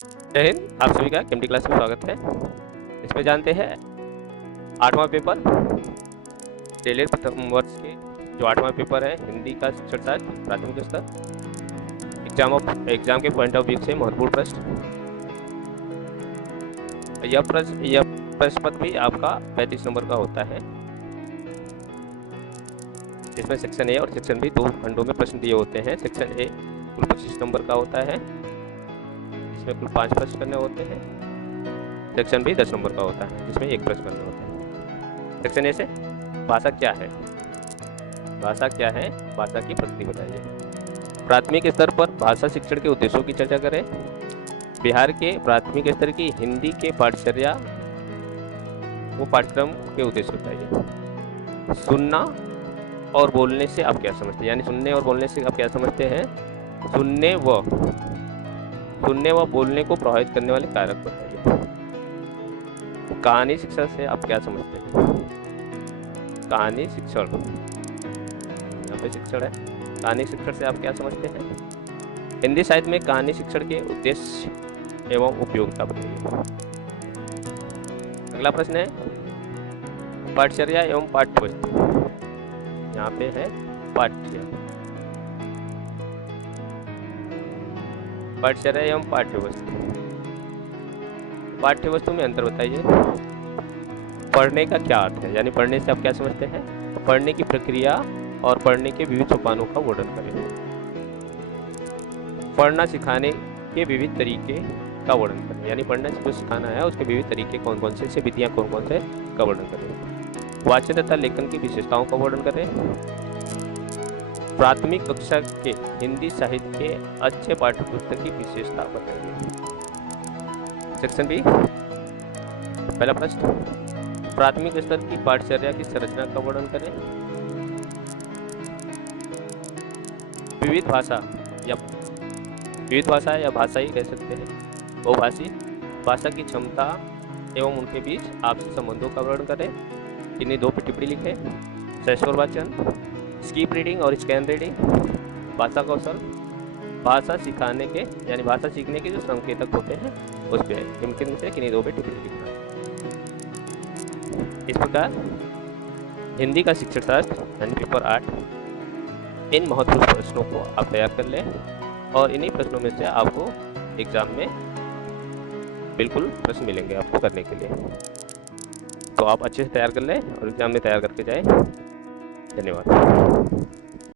जय हिंद। आप सभी का केएमटी क्लास में स्वागत है। इसमें जानते हैं 8वां पेपर रेलवे प्रथम वर्ष के जो 8वां पेपर है हिंदी का शिक्षण शास्त्र प्राथमिक स्तर एग्जाम के पॉइंट ऑफ व्यू से महत्वपूर्ण प्रश्न। यह प्रश्न पत्र भी आपका 35 नंबर का होता है। इसमें सेक्शन ए और सेक्शन बी दो खंडों में प्रश्न दिए होते हैं। सेक्शन ए कुल 25 नंबर का होता है, इसमें कुल 5 प्रश्न करने होते हैं। सेक्शन बी 10 नंबर का होता है, जिसमें 1 प्रश्न करने होते हैं। सेक्शन ए से भाषा क्या है, भाषा क्या है, भाषा की प्रकृति बताइए। प्राथमिक स्तर पर भाषा शिक्षण के उद्देश्यों की चर्चा करें। बिहार के प्राथमिक स्तर की हिंदी के पाठचर्या वो पाठ्यक्रम के उद्देश्य बताइए। सुनना और बोलने से आप क्या समझते हैं, यानी सुनने और बोलने से आप क्या समझते हैं। सुनने व बोलने को प्रभावित करने वाले कारक बताइए। कहानी शिक्षण से आप क्या समझते हैं। कहानी शिक्षण, यहाँ पे शिक्षण है, कहानी शिक्षण से आप क्या समझते हैं। हिंदी साहित्य में कहानी शिक्षण के उद्देश्य एवं उपयोगिता बताइए। अगला प्रश्न है पाठचर्या एवं पाठ्यवस्तु। यहाँ पे है पाठचर्या एवं पाठ्यवस्तु। पाठ्यवस्तु में अंतर बताइए। पढ़ने का क्या अर्थ है, यानी पढ़ने से आप क्या समझते हैं। पढ़ने की प्रक्रिया और पढ़ने के विविध सोपानों का वर्णन करें। पढ़ना सिखाने के विविध तरीके का वर्णन करें, यानी पढ़ना जो सिखाना है उसके विविध तरीके कौन कौन से विधियां कौन कौन से का वर्णन करें। वाचन तथा लेखन की विशेषताओं का वर्णन करें। प्राथमिक कक्षा के हिंदी साहित्य के अच्छे पाठ्यपुस्तक की विशेषता बताइए। सेक्शन बी पहला प्रश्न, प्राथमिक स्तर की पाठचर्या की संरचना का वर्णन करें। विविध भाषा या भाषा ही कह सकते हैं, बहुभाषी भाषा की क्षमता एवं उनके बीच आपसी संबंधों का वर्णन करें। इन्हीं 2 पे टिप्पणी लिखें। सैश्वर वाचन, स्किप रीडिंग और स्कैन रीडिंग। भाषा कौशल, भाषा सिखाने के यानी भाषा सीखने के जो संकेतक होते हैं उस पर निम्नलिखित से किन्हीं 2 पे टिप्पणी लिखना। इस प्रकार हिंदी का शिक्षण शास्त्र यानी पेपर 8 इन महत्वपूर्ण प्रश्नों को आप तैयार कर लें और इन्हीं प्रश्नों में से आपको एग्जाम में बिल्कुल प्रश्न मिलेंगे आपको करने के लिए। तो आप अच्छे से तैयार कर लें और एग्जाम में तैयार करके जाएं। धन्यवाद।